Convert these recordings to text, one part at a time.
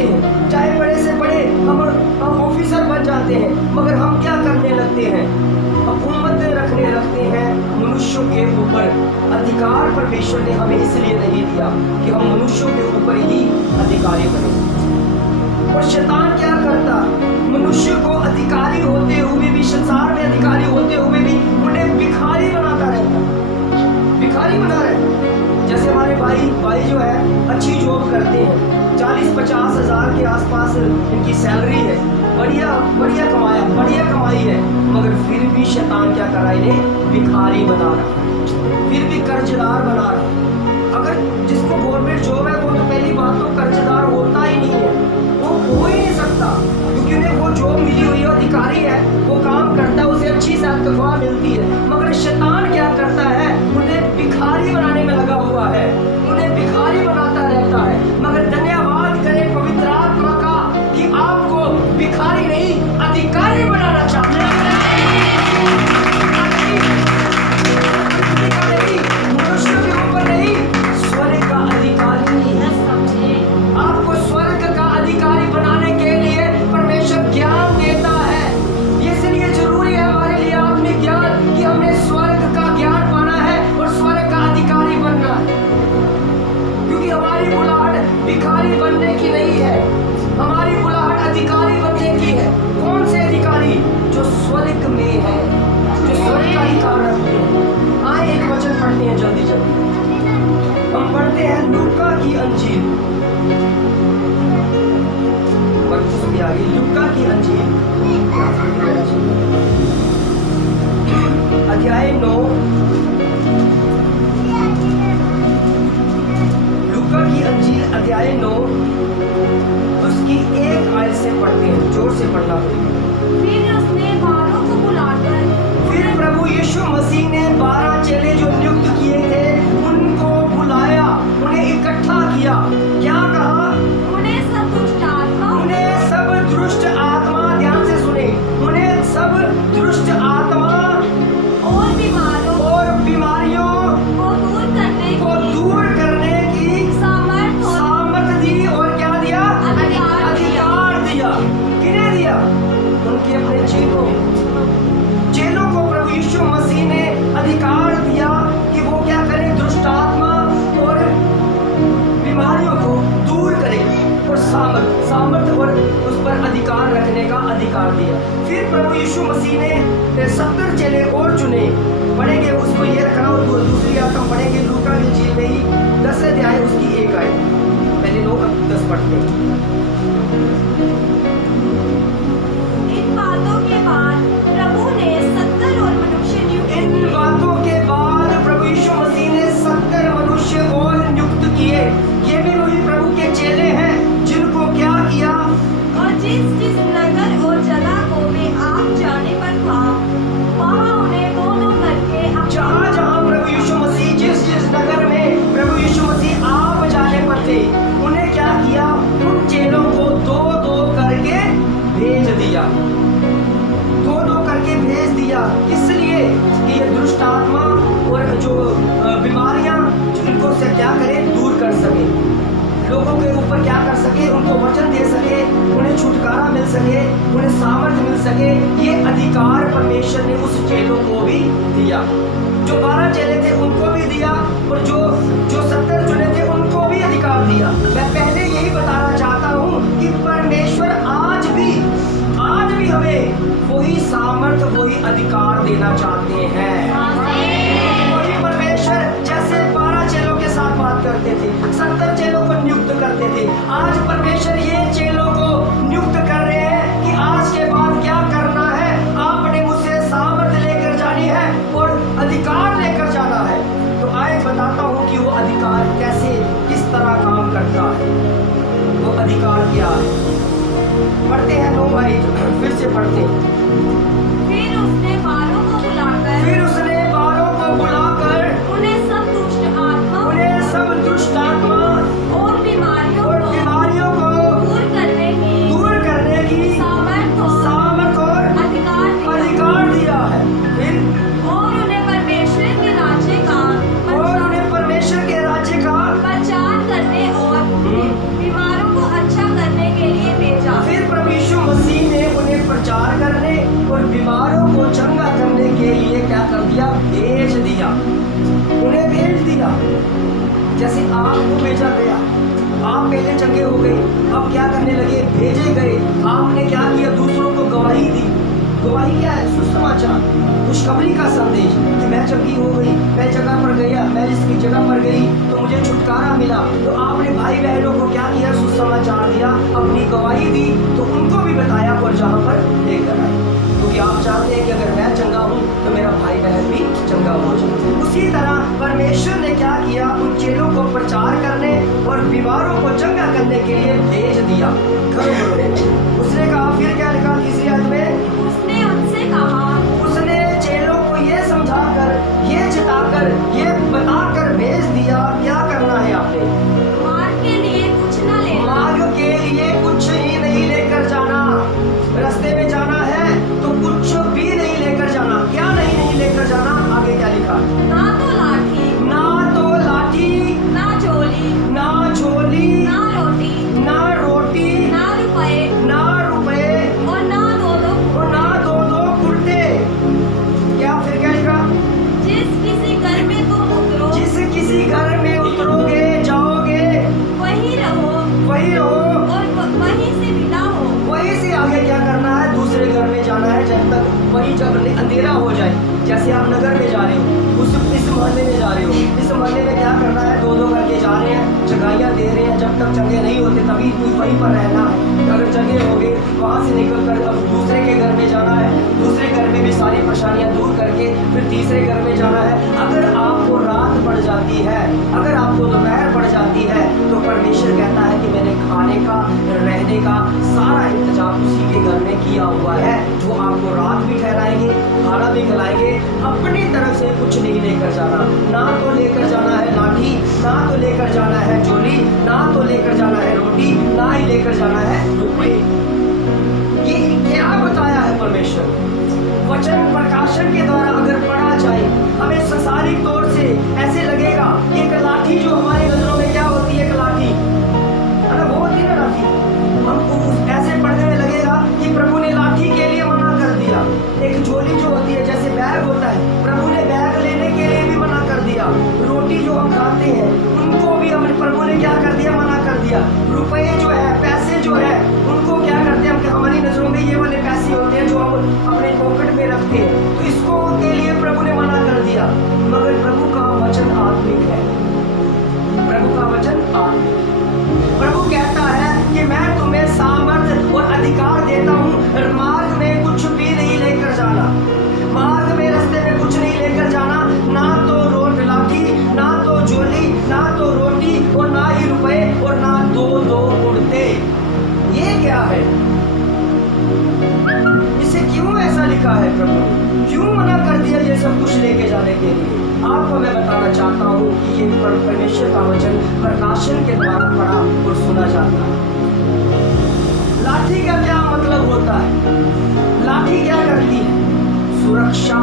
जाते हैं, चाहे बड़े से बड़े हम ऑफिसर बन जाते हैं, मगर हम क्या करने लगते हैं? हुकूमत रखने लगते हैं मनुष्यों के ऊपर। अधिकार परमेश्वर ने हमें इसलिए नहीं दिया कि हम मनुष्यों के ऊपर ही अधिकारी बने। और शैतान क्या करता? मनुष्य को अधिकारी होते हुए भी, संसार में अधिकारी होते हुए भी उन्हें भिखारी बनाता रहता, भिखारी बना रहता। जैसे हमारे भाई जो है अच्छी जॉब करते हैं, 40-50 हज़ार के आसपास इनकी सैलरी है, बढ़िया कमाई है, मगर फिर भी शैतान क्या कर रहा है? इन्हें भिखारी बना रहा, फिर भी कर्जदार बना रहा। अगर जिसको गवर्नमेंट जॉब है वो तो पहली बात तो कर्जदार होता ही नहीं है, वो हो ही नहीं सकता, क्योंकि उन्हें वो जॉब मिली हुई है, अधिकारी है, वो काम करता है, उसे अच्छी तनख्वाह मिलती है। मगर शैतान क्या करता है? उन्हें भिखारी बनाने में लगा हुआ है, उन्हें भिखारी बनाता रहता है। मगर धन्यवाद करें पवित्र आत्मा का कि आपको भिखारी नहीं अधिकारी बनाना चाहते हैं। मनुष्य के ऊपर नहीं, स्वर्ग का अधिकारी आपको स्वर्ग का अधिकारी बनाने के लिए परमेश्वर ज्ञान देता है। ये इसलिए जरूरी है हमारे लिए आत्मिक ज्ञान कि हमें स्वर्ग का ज्ञान पाना है और स्वर्ग का अधिकारी बनना है, क्योंकि हमारी बुलाहट भिखारी बनने की नहीं है, हमारी बुलाहट अधिकारी बनने की है। कौन से अधिकारी? जो स्वर्ग में है, जो स्वर्ग का अधिकार रखते हैं। आए एक वचन पढ़ते हैं जल्दी हम पढ़ते हैं लूका की अंजील, मरकुस भी आगे, लूका की अंजील अध्याय 9, लूका की अंजील अध्याय 9 उसकी 1 आयत से पढ़ते हैं, जोर से पढ़ना पड़ेगा। फिर उसने 12 को बुलाकर, फिर प्रभु यीशु मसीह ने 12 चेले जो नियुक्त किए थे उनको बुलाया, उन्हें इकट्ठा किया। क्या कहा? उन्हें सब दुष्ट आत्मा, ध्यान से सुने, उन्हें सब दुष्ट आत्मा और बीमारियों को दूर करने की सामर्थ दी। और क्या दिया? अधिकार दिया। किन्हें दिया? उनके अपने चेलों को प्रभु यीशु मसीह ने अधिकार दिया कि वो क्या करें? दुष्ट आत्मा और बीमारियों को दूर करें, और सामर्थ और उस पर अधिकार रखने का अधिकार दिया। फिर प्रभु यीशु मसीह ने 70 चेले और चुने। पढ़ेंगे उसको, ये रखना, और दूसरी आयत हम पढ़ेंगे लूका की अंजील में ही 10 अध्याय उसकी 1 आयत। पहले 9 का 10 पढ़ते हैं। इन बातों के बाद प्रभु ने 70 और मनुष्य नियुक्त किए। इन बातों के बाद प्रभु यीशु मसीह ने 70 मनुष्य और नियुक्त किए। ये भी वही प्रभु के चेले हैं जिनको क्या किया? और जिस नगर और जगह को वे आप जाने पर था, वहाँ उन्हें दो करके जहाँ प्रभु यीशु मसीह जिस नगर में प्रभु यीशु मसीह आप जाने पर थे, उन्हें क्या किया? उन चेलों को 2-2 करके भेज दिया, 2-2 करके भेज दिया। इसलिए कि ये दुष्ट आत्मा और जो बीमारियां जिनको से क्या करें? दूर कर सके, लोगों के ऊपर क्या कर सके? उनको वचन दे सके, उन्हें छुटकारा मिल सके, उन्हें सामर्थ्य मिल सके। ये अधिकार परमेश्वर ने उस चेलों को भी दिया। जो 12 चेले थे उनको भी दिया, और जो 70 चुने थे उनको भी अधिकार दिया। मैं पहले यही बताना चाहता हूँ कि परमेश्वर आज भी हमें वही सामर्थ्य, वही अधिकार देना चाहते हैं। वही परमेश्वर जैसे 12 चेलों के साथ बात करते थे, 70 चेलों को नियुक्त करते थे, आज परमेश्वर ये चेलों को नियुक्त कर रहे हैं कि आज के बाद क्या करना है? आपने मुझसे सामर्थ्य लेकर जानी है और अधिकार लेकर जाना है। तो आए बताता हूँ कि वो अधिकार कैसे, किस तरह काम करता है। वो अधिकार क्या है? पढ़ते हैं 9 आयत, फिर से पढ़ते हैं। फिर उसने 12 को बुलाकर उन्हें सब दुष्ट आत्मा और बीमारियों को दूर करने की सामर्थ और अधिकार दिया है। फिर और उन्हें परमेश्वर के राज्य का प्रचार करने और बीमारों को अच्छा करने चंगे हो गए, अब क्या करने लगे, भेजे गए। आपने क्या किया, दूसरों को गवाही दी। गवाही क्या है, सुसमाचार, खुशखबरी का संदेश कि मैं चंगी हो गई, मैं जगह पर गया, मैं जिसकी जगह पर गई तो मुझे छुटकारा मिला। तो आपने भाई बहनों को क्या किया, सुसमाचार दिया, अपनी गवाही दी, तो उनको भी बताया और जहाँ पर लेकर आए, क्योंकि आप चाहते हैं कि अगर मैं चंगा हूँ तो मेरा भाई बहन भी चंगा हो जाए। उसी तरह परमेश्वर ने क्या किया, उन चेलों को प्रचार करने और बीमारों को चंगा करने के लिए भेज दिया। उसने कहा, फिर क्या लिखा तीसरी आयत में, उसने उनसे कहा, उसने चेलों को ये समझाकर, ये चिताकर, ये बताकर भेज दिया, क्या करना है आपने, मार्ग के लिए कुछ न लेना, मार्ग के लिए कुछ ही नहीं लेकर जाना। रास्ते में जाना है तो कुछ भी नहीं लेकर जाना। क्या नहीं लेकर जाना, आगे क्या लिखा, ना तो लाठी, ना तो लाठी, ना झोली, ना झोली, ना रोटी, ना रोटी, ना रुपए, ना रुपए, और ना और ना दो कुर्ते। क्या फिर क्या लिखा, जिस किसी घर में तुम उतरो, जिस किसी घर में उतरोगे, जाओगे, वहीं रहो वही रहो। और वहीं से विदा हो। वहीं से आगे क्या करना है, दूसरे घर में जाना है, जब तक वही जब अंधेरा हो जाए। जैसे आप नगर में जा रहे हो, इस मोहल्ले में जा रहे हो, इस मोहल्ले में क्या करना है, दो करके जा रहे हैं, जगाइयाँ दे रहे हैं, जब तक चंगे नहीं होते तभी वहीं पर रहना है। अगर चंगे हो गए, वहाँ से निकल कर अब दूसरे के घर में जाना है, दूसरे घर में भी सारी परेशानियाँ दूर करके फिर तीसरे घर में जाना है। अगर आपको रात पड़ जाती है, अगर आपको दोपहर पड़ जाती है, तो परमेश्वर कहता है कि मैंने खाने का, रहने का सारा इंतजाम उसी के घर में किया हुआ है, जो आपको रात भी ठहराएंगे, खाना भी खिलाएंगे। अपनी तरफ से कुछ नहीं लेकर जाना, ना तो लेकर जाना है लाठी, ना तो लेकर जाना है झोली, ना तो लेकर जाना है रोटी, ना ही लेकर जाना है रुपए। ये क्या बताया है परमेश्वर, वचन प्रकाशन के द्वारा अगर पढ़ा जाए, हमें संसारिक तौर से ऐसे लगेगा कि एक लाठी जो हमारी नजरों में क्या होती है, एक लाठी है ना, वो होती है ना लाठी, हमको ऐसे पढ़ने में लगेगा कि प्रभु ने लाठी के लिए मना कर दिया। एक झोली जो होती है, जैसे बैग होता है, प्रभु ने बैग लेने के लिए भी मना कर दिया। रोटी जो हम खाते हैं उनको भी हमने, प्रभु ने क्या कर दिया, मना कर दिया। रुपए जो है, पैसे जो है, उनको क्या करते हैं, हमारी नजरों में ये वाले पैसे होते हैं जो हम अपने पॉकेट में रखते हैं, तो इसको के लिए प्रभु ने मना कर दिया। मगर प्रभु का वचन आत्मिक है, प्रभु का वचन आत्मिक है। प्रभु कहता है कि मैं तुम्हें सामर्थ्य और अधिकार देता हूँ, मार्ग में कुछ भी नहीं लेकर जाना, मार्ग में रास्ते में कुछ नहीं लेकर जाना, ना तो रोट लाठी, ना तो झोली, ना तो रोटी, और ना ही रुपए, और ना दो कुर्ते। ये क्या है, इसे क्यों ऐसा लिखा है, प्रभु क्यों मना कर दिया ये सब कुछ लेके जाने के लिए। आपको मैं बताना चाहता हूँ कि ये परमेश्वर का वचन प्रकाशन के द्वारा पढ़ा और सुना जाता है। लाठी का क्या मतलब होता है, लाठी क्या करती है, सुरक्षा।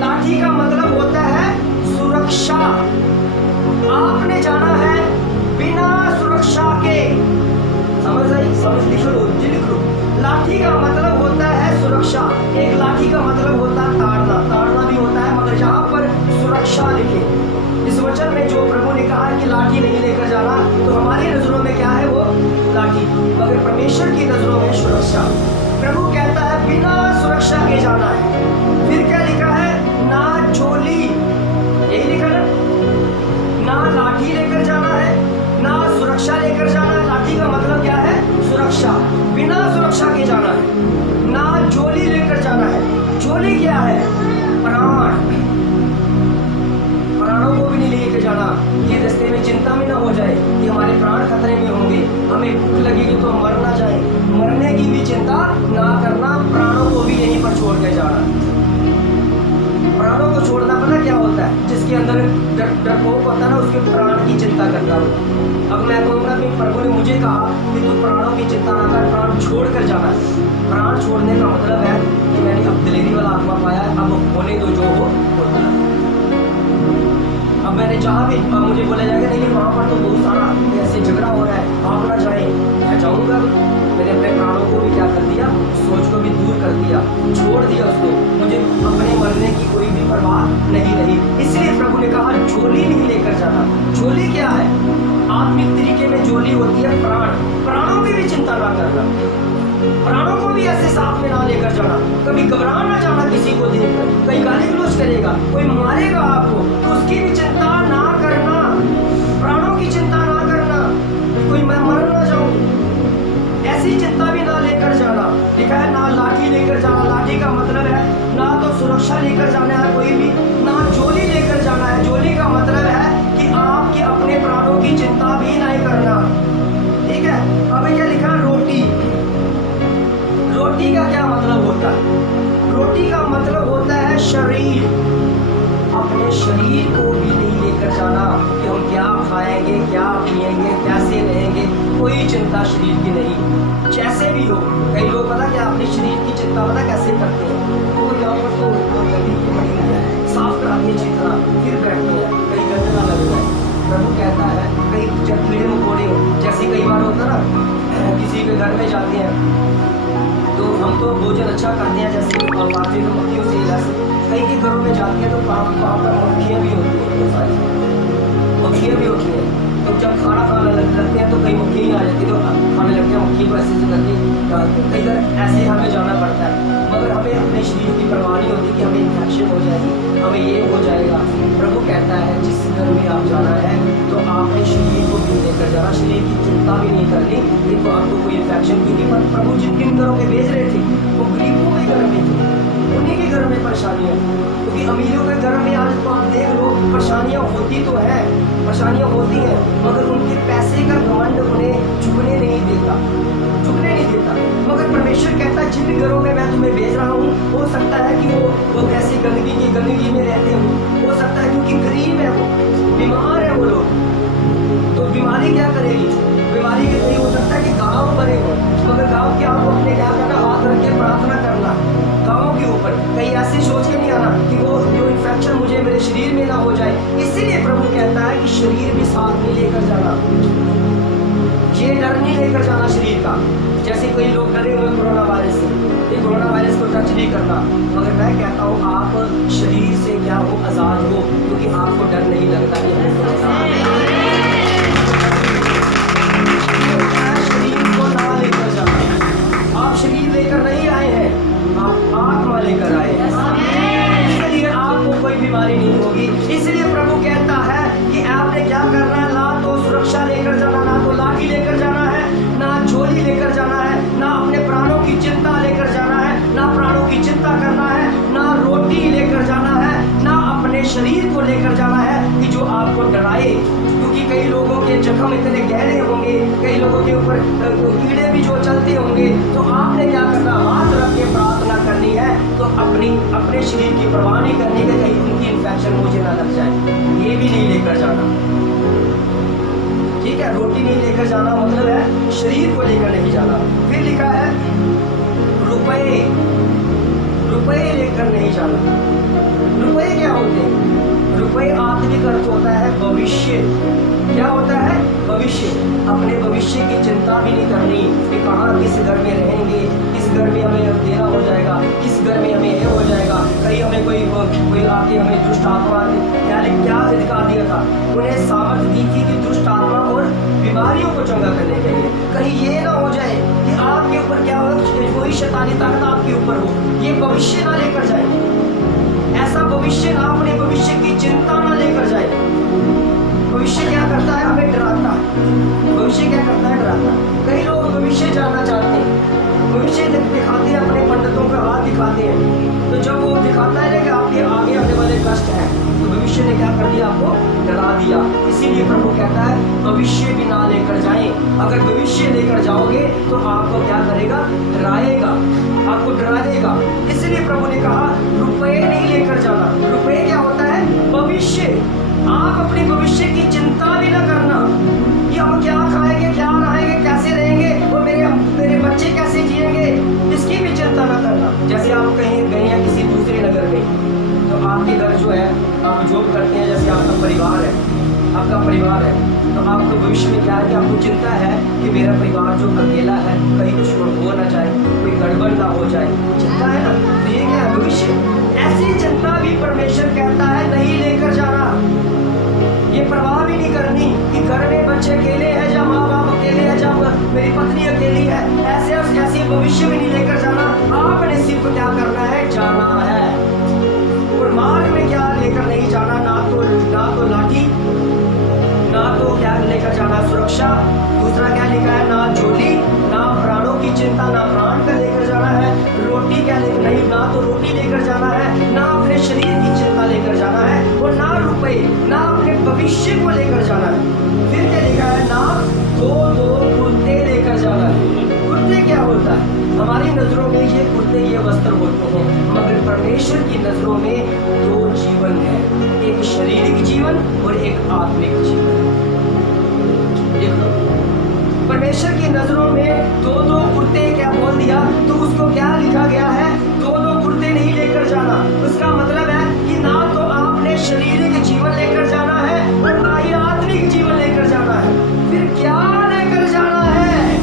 लाठी का मतलब होता है सुरक्षा। आपने जाना है बिना सुरक्षा के, समझ आई, समझ लिख लो जी, लिख लो। लाठी का मतलब होता है सुरक्षा। एक लाठी का मतलब होता है ताड़ना, ताड़ना भी होता है, मगर यहाँ पर सुरक्षा लिखे। इस वचन में जो प्रभु ने कहा कि लाठी नहीं लेकर जाना, तो हमारी नजरों में क्या है, वो लाठी, मगर परमेश्वर की नजरों में सुरक्षा। प्रभु कहता है बिना सुरक्षा के जाना है। फिर क्या लिखा है, ना झोली, यही लिखा ना लाठी लेकर जाना है, ना सुरक्षा लेकर जाना है। लाठी का मतलब क्या है, सुरक्षा, बिना सुरक्षा के जाना है। ना झोली लेकर जाना है। झोली क्या है, प्राण, प्राणों को भी नहीं लेकर जाना, ये रास्ते में चिंता में ना हो जाए कि हमारे प्राण खतरे में होंगे, हमें भूख लगेगी तो हम मर ना जाए, मरने की भी चिंता ना करना, प्राणों को भी यहीं पर छोड़ के जाना। प्राणों को छोड़ना पता क्या होता है, जिसके अंदर डरपोक होता है ना, उसके प्राण की चिंता करता हूँ। अब मैं कहूँगा कि प्रभु ने मुझे कहा कि तू प्राणों की चिंता ना कर, प्राण छोड़ कर जाना है। प्राण छोड़ने का मतलब है कि मैंने अब दिलेरी वाला आत्मा पाया है, अब होने दो जो हो होता है। अब मैंने जहाँ भी मुझे बोला जाएगा नहीं वहाँ पर तो बहुत सारा ऐसे झगड़ा हो रहा है, आप ना जाए, मैं जाऊँगा। मैंने अपने प्राणों को भी क्या कर दिया, सोच को भी दूर कर दिया, छोड़ दिया उसको, मुझे अपने मरने की कोई भी परवाह नहीं रही। इसलिए प्रभु ने कहा झोली नहीं लेकर जाना। झोली क्या है, आत्मिक तरीके में झोली जोली होती है प्राण, प्राणों की भी चिंता ना करना, प्राणों को भी ऐसे साथ में ना लेकर जाना। कभी घबरा ना जाना किसी को देखकर, कोई गाली गलौज करेगा, कोई मारेगा आपको, तो उसकी भी चिंता ना करना, प्राणों की चिंता ना करना, कोई मैं मर ना जाऊं, ऐसी चिंता भी ना लेकर जाना। लिखा है ना लाठी लेकर जाना, लाठी का मतलब है ना तो सुरक्षा लेकर जाना है कोई भी, ना जोली लेकर जाना है। जोली का मतलब है कि आपके अपने प्राणों की चिंता भी नहीं करना, ठीक है। अब क्या लिखा, रोटी, रोटी का क्या मतलब होता है? रोटी का मतलब होता है शरीर, अपने शरीर को भी नहीं लेकर जाना कि हम क्या खाएंगे, क्या पिएंगे, कैसे रहेंगे, कोई चिंता शरीर की नहीं, जैसे भी हो। कई लोग पता क्या अपने शरीर की चिंता पता कैसे करते हैं, तो यहाँ पर तो गंदी पड़ी हुई है, साफ करानी अच्छी तरह, फिर बैठते हैं, कहीं गंद ना लग जाए। प्रभु कहता है कई जब कीड़े मकोड़े हो, जैसे कई बार होता है ना, किसी के घर में जाते हैं तो हम तो भोजन अच्छा करते हैं, जैसे पाते तो मक्खियों से जैसे कई के घरों में जाते हैं तो वहाँ पर मक्खियाँ भी होती हैं, बहुत सारी मक्खियाँ भी होती हैं। तो जब खाना खाने लगते हैं तो कई मक्खियाँ आ जाती है, तो खाने लगते हैं मक्खी को ऐसे करके, कई बार ऐसे हमें जाना पड़ता है, मगर हमें अपने शरीर की परवाह नहीं होती कि हमें इन्फेक्शन हो जाएगी, हमें ये हो जाएगा। प्रभु कहता है जिस घर में आप जाना है तो आपने शरीर को भी लेकर जाना, शरीर की चिंता भी नहीं करनी कि तो आपको कोई इन्फेक्शन, क्योंकि प्रभु जिन जिन घरों में भेज रहे थे वो गरीबों के घर में थे, उन्हीं के घर में परेशानियाँ, क्योंकि अमीरों के घर में आज तो आप देख लो परेशानियाँ होती तो है, परेशानियाँ होती हैं, मगर उनके पैसे का घमंड उन्हें झुकने नहीं देता, झुकने नहीं देता। मगर परमेश्वर कहता है जिन घरों में मैं तुम्हें भेज रहा हूँ, हो सकता है कि वो ऐसी गंदगी में रहते हो सकता है, क्योंकि गरीब है वो, बीमार है वो लोग, तो बीमारी क्या करेगी, बीमारी के नहीं हो सकता है कि गाँव भरे हो, मगर गाँव के आपको अपने क्या करना, हाथ रख के प्रार्थना करना गाँव के ऊपर, कहीं ऐसे सोच के नहीं आना कि वो जो इन्फेक्शन मुझे मेरे शरीर में ना हो जाए। इसीलिए प्रभु कहता है कि शरीर भी साथ में लेकर जाना, ये डर नहीं लेकर जाना शरीर का। जैसे कोई लोग डरे हुए कोरोना वायरस से, ये कोरोना वायरस को टच नहीं करना, मगर मैं कहता हूँ आप शरीर से क्या हो, आज़ाद हो, क्योंकि आपको डर नहीं लगता कि शरीर को ना लेकर जाना। आप शरीर लेकर नहीं आए हैं, आप आत्मा लेकर आए हैं, इसलिए आपको कोई बीमारी नहीं होगी। इसलिए प्रभु कहता है कि आपने क्या करना है, ना तो सुरक्षा लेकर जाना, ना तो लाठी लेकर जाना है, ना झोली लेकर जाना है, ना अपने प्राणों की चिंता लेकर जाना है, ना प्राणों की चिंता करना है, ना रोटी लेकर जाना है, ना अपने शरीर को लेकर जाना है कि जो आपको डराए, क्योंकि कई लोगों के जख्म इतने गहरे होंगे, कई लोगों के ऊपर कीड़े भी जो चलते होंगे, तो आपने क्या करना, हाथ रख के प्रार्थना करनी है, तो अपने शरीर की परवाह नहीं करनी कि कहीं उनकी इन्फेक्शन मुझे ना लग जाए, ये भी नहीं लेकर जाना, ठीक है। रोटी नहीं लेकर जाना मतलब है शरीर को लेकर नहीं जाना। फिर लिखा है रुपए लेकर नहीं जाना। रुपए क्या होते हैं? रुपए आत्मिक अर्थ होता है भविष्य। क्या होता है? भविष्य। अपने भविष्य की चिंता भी नहीं करनी कि कहाँ किस घर में रहेंगे, किस घर में हमें देना हो जाएगा, किस घर में हमें ये हो जाएगा। कहीं हमें कोई आके हमें दुष्ट आत्मा क्या दिखा दिया था, उन्हें सामर्थ दी थी कि दुष्ट आत्मा और बीमारियों को चंगा करने के लिए। कहीं ये ना हो जाए कि आपके ऊपर क्या हो, कोई शैतानी ताकत आपके ऊपर हो, ये भविष्य ना लेकर जाए। ऐसा भविष्य ना, अपने भविष्य की चिंता ना लेकर जाए। भविष्य क्या करता है? हमें डराता है। भविष्य क्या करता है? डराता है। कई लोग भविष्य जानना चाहते हैं, भविष्य दिखाते हैं, अपने पंडितों का हाथ दिखाते हैं, तो जब वो दिखाता है कि आपके आगे आने वाले कष्ट हैं, तो भविष्य ने क्या कर दिया? आपको डरा दिया। इसीलिए प्रभु कहता है भविष्य भी ना लेकर जाएं। अगर भविष्य लेकर जाओगे तो आपको क्या करेगा? डराएगा, आपको डरा देगा। इसलिए प्रभु ने कहा रुपए नहीं लेकर जाना। रुपए क्या होता है? भविष्य। आप अपने भविष्य की चिंता भी ना करना कि हम क्या खाएंगे, क्या रहेंगे, कैसे रहेंगे, और मेरे बच्चे कैसे जिएंगे, इसकी भी चिंता ना करना। जैसे आप कहीं गए हैं किसी दूसरे नगर में, तो आपके घर जो है, आप जॉब करते हैं, जैसे आपका परिवार है, तो आपको भविष्य में क्या है कि आपको चिंता है कि मेरा परिवार जो अकेला है, कहीं कुछ हो ना जाए, कोई गड़बड़ ना हो जाए, चिंता है ना। तो ये क्या है? भविष्य। ऐसी चिंता भी परमेश्वर कहता है नहीं लेकर जाना। ये परवाह भी नहीं करनी कि घर में बच्चे अकेले हैं या माँ बाप भविष्य में नहीं लेकर जाना, आपने सिर्फ क्या करना है, जाना है। और मार्ग में क्या लेकर नहीं जाना, ना तो लाठी, ना तो क्या लेकर जाना, सुरक्षा। दूसरा क्या लिखा है, ना झोली, ना प्राणों की चिंता, ना प्राण का लेकर जाना है। रोटी क्या लेकर नहीं, ना तो रोटी लेकर जाना है, ना अपने शरीर की चिंता लेकर जाना है, और ना रुपए, ना अपने भविष्य को लेकर जाना है। फिर क्या लिखा है, ना दो कुर्ते लेकर जाना है। कुर्ते क्या होता है, हमारी नजरों में ये कुर्ते, ये वस्त्र होते हैं, मगर परमेश्वर की नजरों में दो जीवन है, एक शारीरिक जीवन और एक आत्मिक जीवन। देखो, परमेश्वर की नजरों में दो कुर्ते क्या बोल दिया, तो उसको क्या लिखा गया है, दो कुर्ते नहीं लेकर जाना। उसका मतलब है कि ना तो आपने शारीरिक जीवन लेकर जाना है और ना ही आत्मिक जीवन लेकर जाना है। फिर क्या लेकर जाना है,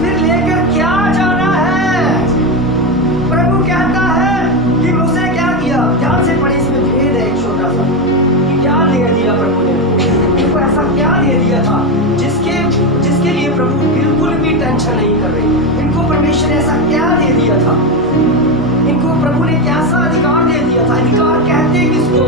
फिर लेकर क्या जाना है? प्रभु कहता है कि मुझसे क्या किया, ध्यान से पढ़े, इसमें भेद है एक छोटा सा, कि क्या दे दिया प्रभु ने इनको, ऐसा क्या दे दिया था जिसके लिए प्रभु बिल्कुल भी टेंशन नहीं कर रहे। इनको परमेश्वर ने ऐसा क्या दे दिया था, इनको प्रभु ने कैसा अधिकार दे दिया था। अधिकार कहते किसको,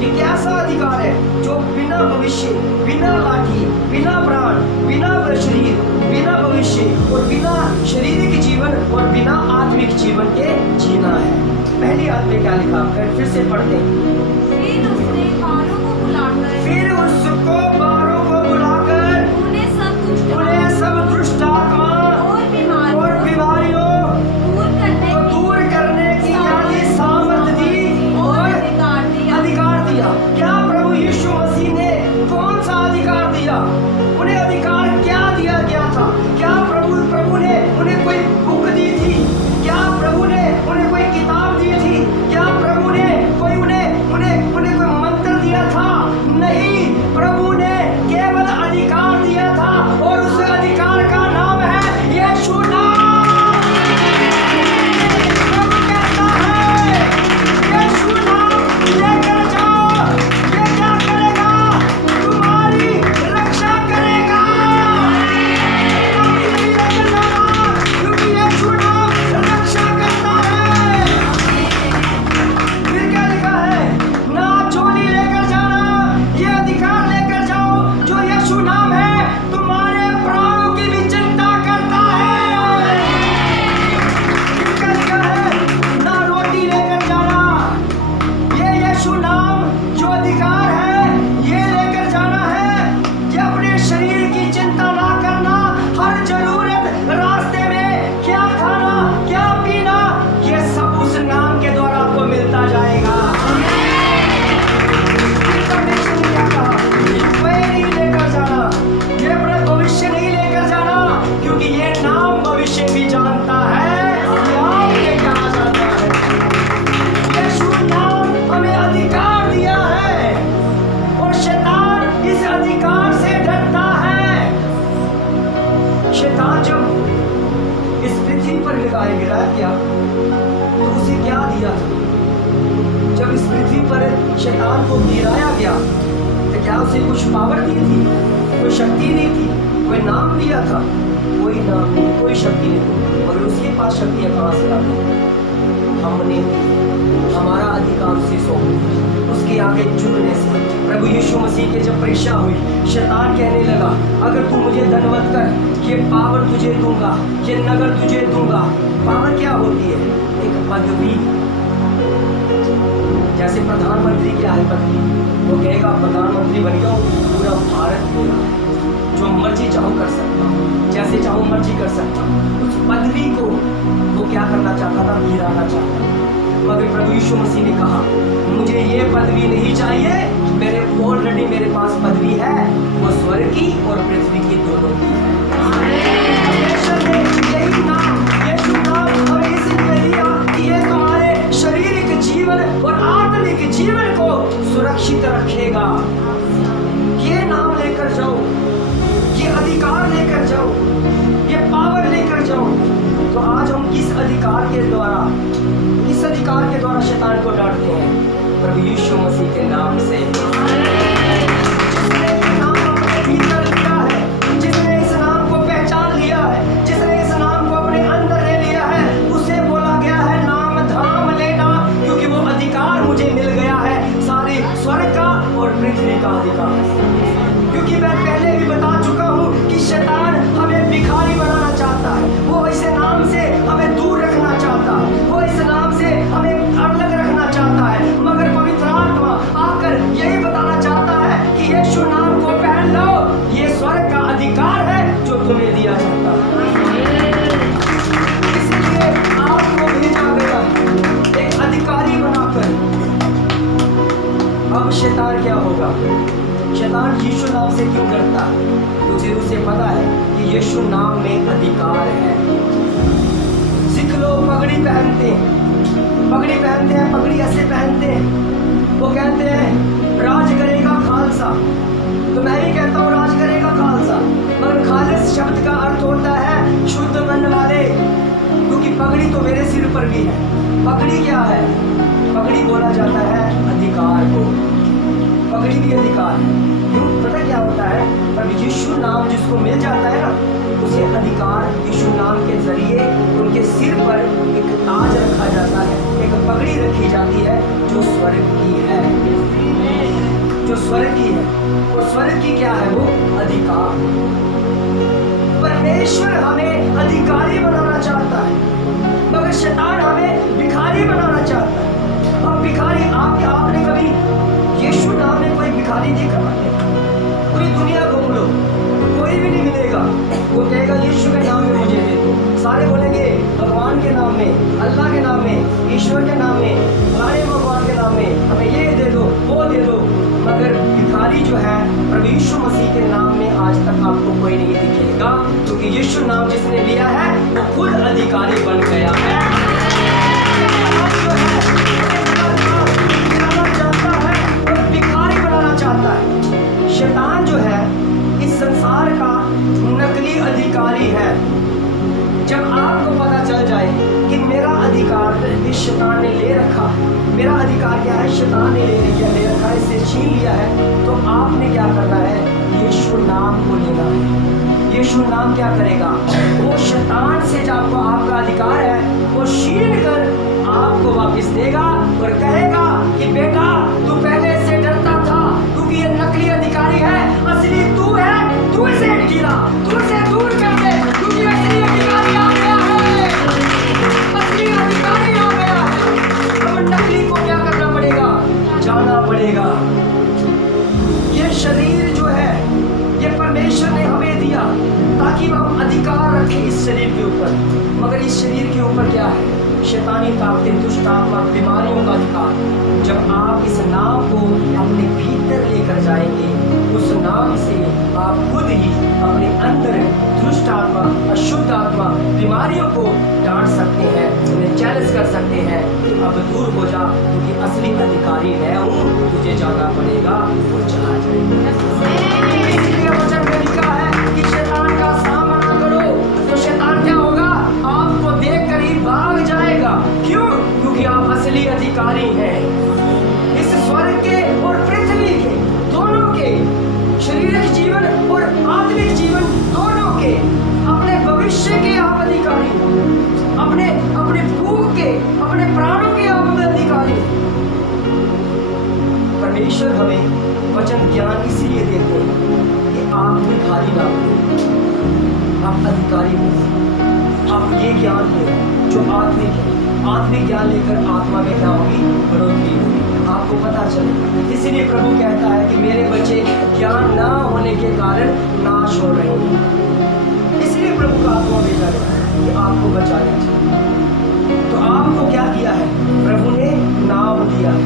ये कैसा अधिकार है जो बिना भविष्य, बिना लाठी, बिना प्राण, बिना शरीर, बिना भविष्य और बिना शारीरिक जीवन और बिना आत्मिक जीवन के जीना है। पहली आयत में क्या लिखा, फिर से पढ़ते हैं। फिर उसको बारों को बुलाकर उन्हें सब दुष्ट आत्मा और बीमारियों को दूर करने की यानी सामर्थ दी और अधिकार दिया। क्या प्रभु यीशु मसीह ने कौन सा अधिकार दिया, उन्हें अधिकार क्या दिया गया था? क्या प्रभु ने उन्हें कोई बुक दी थी? क्या प्रभु ने उन्हें कोई किताब दी थी? क्या प्रभु ने कोई उन्हें कोई मंत्र दिया था? नहीं, प्रभु ने केवल अधिकार दिया था और उस अधिकार का नाम है यीशु नाम। प्रभु कहता है यीशु नाम लेकर जाओ, ये क्या करेगा, तुम्हारी रक्षा करेगा। लेकर जाना, क्योंकि यीशु नाम रक्षा करता है। फिर क्या लिखा है, ना झोली लेकर जाना, ये अधिकार लेकर जाओ जो यीशु नाम है तुम्हारे प्राणों की भी चिंता करता है। फिर क्या लिखा है, ना रोटी लेकर जाना, ये यीशु नाम जो अधिकार है ये लेकर जाना है। ये अपने शरीर की चिंता ना करना, हर जरूरत रास्ते में क्या खाना, क्या पीना, ये सब उस नाम के द्वारा आपको मिलता जाएगा। परमेश्वर ने क्या कहा, रुपये नहीं लेकर जाना, ये अपना भविष्य नहीं लेकर जाना, क्योंकि ये नाम भविष्य भी जानता है कि आपने क्या जाना है। यीशु नाम हमें अधिकार दिया है और शैतान इस अधिकार से डरता है। शैतान जब इस पृथ्वी पर गिराया गया तो उसे क्या दिया था? जब इस पृथ्वी पर शैतान को गिराया गया तो क्या उसे कुछ पावर दी थी, कोई शक्ति नहीं थी, कोई नाम दिया था? कोई नाम नहीं, कोई शक्ति नहीं, मगर उसके पास शक्तियाँ कहाँ से आ गई? हमने दी, हमारा अधिकार उसे सौंप दिया। उसके आगे झुकने से प्रभु यीशु मसीह के जब परीक्षा हुई, शैतान कहने लगा, अगर तू मुझे धनवत कर, ये पावर तुझे दूंगा, ये नगर तुझे दूंगा। पावर क्या होती है? एक पदवी। जैसे प्रधानमंत्री क्या है पदवी, वो कहेगा प्रधानमंत्री बन गया, पूरा भारत मेरा, जो मर्जी चाहूँ कर सकता हूँ, जैसे चाहूँ मर्जी कर सकता हूँ। उस पदवी को वो क्या करना चाहता था, गिराना चाहता था। मगर प्रभु यीशु मसीह ने कहा, मुझे ये पदवी नहीं चाहिए, ऑलरेडी मेरे पास पदवी है, वो स्वर्ग की और पृथ्वी की दोनों की है। यही नाम यीशु नाम हमें इसलिए दिया कि ये तुम्हारे शारीरिक जीवन और आत्मिक जीवन को सुरक्षित रखेगा। ये नाम लेकर जाओ, ये अधिकार लेकर जाओ, ये पावर लेकर जाओ। तो आज हम किस अधिकार के द्वारा शैतान को डांटते हैं? प्रभु यीशु मसीह के नाम से, जिसने ये नाम अपने भीतर लिया है, जिसने इस नाम को पहचान लिया है, जिसने इस नाम यीशु नाम में अधिकार है। सिख लोग पगड़ी पहनते हैं, पगड़ी ऐसे पहनते हैं, वो कहते हैं राज करेगा खालसा। तो मैं भी कहता हूँ राज करेगा खालसा, मगर खालिस शब्द का अर्थ होता है शुद्ध मन वाले, क्योंकि पगड़ी तो मेरे सिर पर भी है। पगड़ी क्या है? पगड़ी बोला जाता है अधिकार को, पगड़ी भी अधिकार है। क्यों? पता क्या होता है? पर यीशु नाम जिसको मिल जाता है ना, उसे अधिकार यीशु नाम के जरिए उनके सिर पर एक ताज रखा जाता है, एक पगड़ी रखी जाती है जो स्वर्ग की है, जो स्वर्ग की है। और स्वर्ग की क्या है? वो अधिकार। परमेश्वर हमें अधिकारी बनाना चाहता है, मगर शैतान हमें भिखारी बनाना चाहता है। अब भिखारी आपने कभी यीशु नाम में कोई भिखारी देखा? पूरी दुनिया घूम लो, कोई भी नहीं मिलेगा। वो कहेगा यीशु के नाम में मुझे दे दो। सारे बोलेंगे भगवान के नाम में, अल्लाह के नाम में, ईश्वर के नाम में, फलाने भगवान के नाम में हमें ये दे दो, वो दे दो। मगर भिखारी जो है प्रभु यीशु मसीह के नाम में आज तक आपको कोई नहीं दिखेगा, क्योंकि यीशु नाम जिसने लिया है वो खुद अधिकारी बन गया है। भिखारी बनाना चाहता है। शैतान जो है इस संसार का नकली अधिकारी है। जब आपको पता चल जाए कि मेरा अधिकार इस शैतान ने ले रखा है, मेरा अधिकार क्या है? शैतान ने ले रखा है, इसे छीन लिया है, तो आपने क्या करना है? यीशु नाम को लेना है। यीशु नाम क्या करेगा? वो शैतान से जो आपको आपका अधिकार है वो छीन कर आपको वापस देगा और कहेगा कि बेटा तू पहले से डरता था, क्योंकि ये नकली अधिकारी है, असली तू है, तू इसे गिरा, तू इसे दूर कर दे, क्योंकि असली अधिकारी आ गया है, असली अधिकारी आ गया है। अब नकली को क्या करना पड़ेगा? जाना पड़ेगा। ये शरीर जो है ये परमेश्वर ने हमें दिया ताकि हम अधिकार रखें इस शरीर के ऊपर, मगर इस शरीर के ऊपर क्या है? शैतानी ताकतें, दुष्ट आत्मा, बीमारियों का अधिकार। जब आप इस नाम को अपने भीतर लेकर जाएंगे, उस नाम से आप खुद ही अपने अंदर दुष्ट आत्मा, अशुद्ध आत्मा, बीमारियों को डांट सकते हैं, उन्हें चैलेंज कर सकते हैं कि अब दूर हो जा, क्योंकि असली अधिकारी मैं हूँ, तुझे जाना पड़ेगा और चला जाएगा। इसलिए वचन में लिखा है कि शैतान का सामना करो, तो शैतान क्या होगा? आपको देख कर ही भाग जाएगा। क्यों? क्योंकि आप असली अधिकारी हैं इस स्वर्ग के और पृथ्वी के, दोनों के, शारीरिक जीवन और आत्मिक जीवन दोनों के, अपने भविष्य के आप अधिकारी, अपने भूख के, अपने प्राणों के आप अधिकारी। परमेश्वर हमें वचन ज्ञान इसीलिए देते हैं कि आप भिखारी ना बने, आप अधिकारी बने। आप ये ज्ञान लें जो आत्मिक है, आत्मिक ज्ञान लेकर आत्मा में क्या होगी? बढ़ोतरी होगी, आपको पता चले। इसीलिए प्रभु कहता है कि मेरे बच्चे ज्ञान ना होने के कारण नाश हो रहे हैं। इसलिए प्रभु का आत्मा भेजा गया कि आपको बचाया जाए। तो आपको क्या किया है? प्रभु ने नाम दिया है,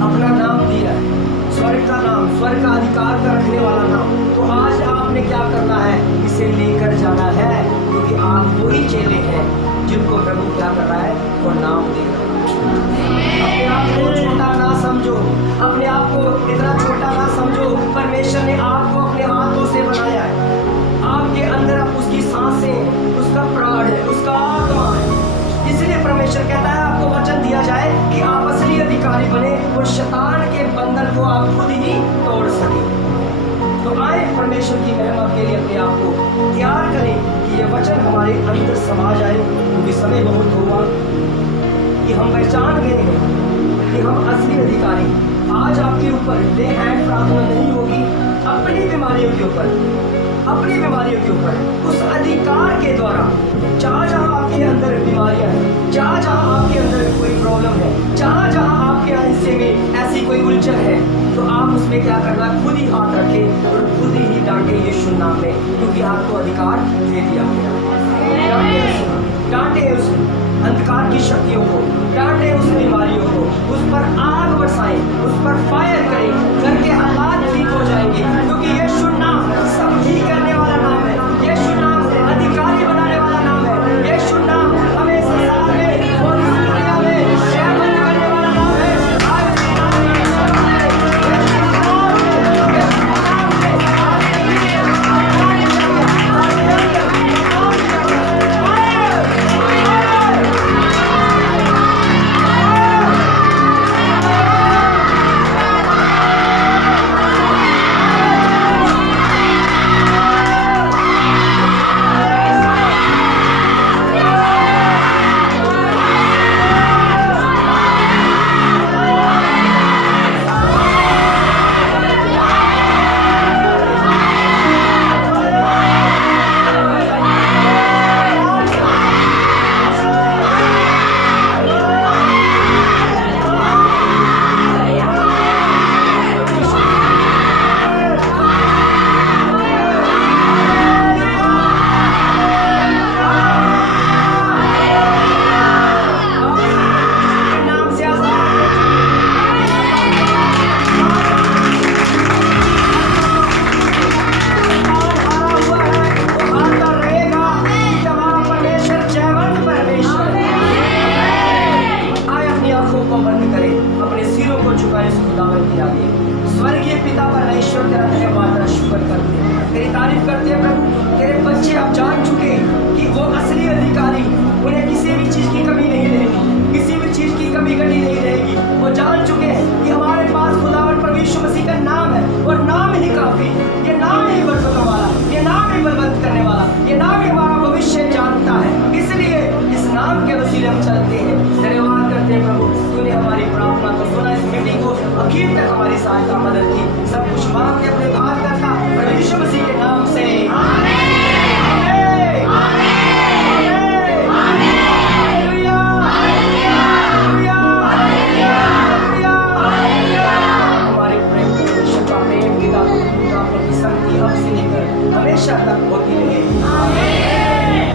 अपना नाम दिया है, स्वर्ग का नाम, स्वर्ग का अधिकार का रखने वाला नाम। तो आज आपने क्या करना है? इसे लेकर जाना है, क्योंकि आप वही चेले हैं जिनको प्रभु क्या कर रहा है? वो नाम दे रहा है। अपने आप को छोटा ना समझो, अपने आप को इतना छोटा ना समझो। परमेश्वर ने आपको अपने हाथों से बनाया है, आपके अंदर उसकी सांसें, उसका प्राण है, उसका आत्मा है। इसलिए परमेश्वर कहता है आपको वचन दिया जाए कि आप असली अधिकारी बने और शैतान के बंधन को आप खुद ही तोड़ सके। तो आए परमेश्वर की महिमा के लिए अपने आप को तैयार करें कि ये वचन हमारे अंदर समा जाए, क्योंकि समय बहुत हुआ कि हम पहचान गए हैं कि हम असली अधिकारी। आज आपके ऊपर ले हैंड प्रार्थना नहीं होगी, अपनी बीमारियों के ऊपर, अपनी बीमारियों के ऊपर उस अधिकार के द्वारा, जहाँ जहाँ आपके अंदर बीमारियां हैं, जहाँ जहाँ आपके अंदर कोई प्रॉब्लम है, जहाँ जहाँ आपके हिस्से में ऐसी कोई उलझन है, तो आप उसमें क्या करना? खुद ही हाथ रखें और खुद ही डांटे यीशु नाम में, क्योंकि आपको अधिकार दे दिया गया। डांटे उस अंधकार की शक्तियों को, डांटे उस बीमारियों को, उस पर आग बरसाएं, उस पर फायर करें, करके हालात ठीक हो जाएंगे, क्योंकि यीशु नाम सब ठीक करने वाला नाम है। यीशु नाम ही बलवंत करने वाला, ये नाम ही हमारा भविष्य जानता है, इसलिए इस नाम के वसीले हम चलते हैं। धन्यवाद करते हैं प्रभु, तूने हमारी प्रार्थना को सुना, इस मीटिंग को आखिर तक हमारी सहायता मदद की। सब कुछ मांग के अपने भाग करता प्रभु यीशु मसीह के नाम से आमीन। हमेशा तक होती रहे। आमीन।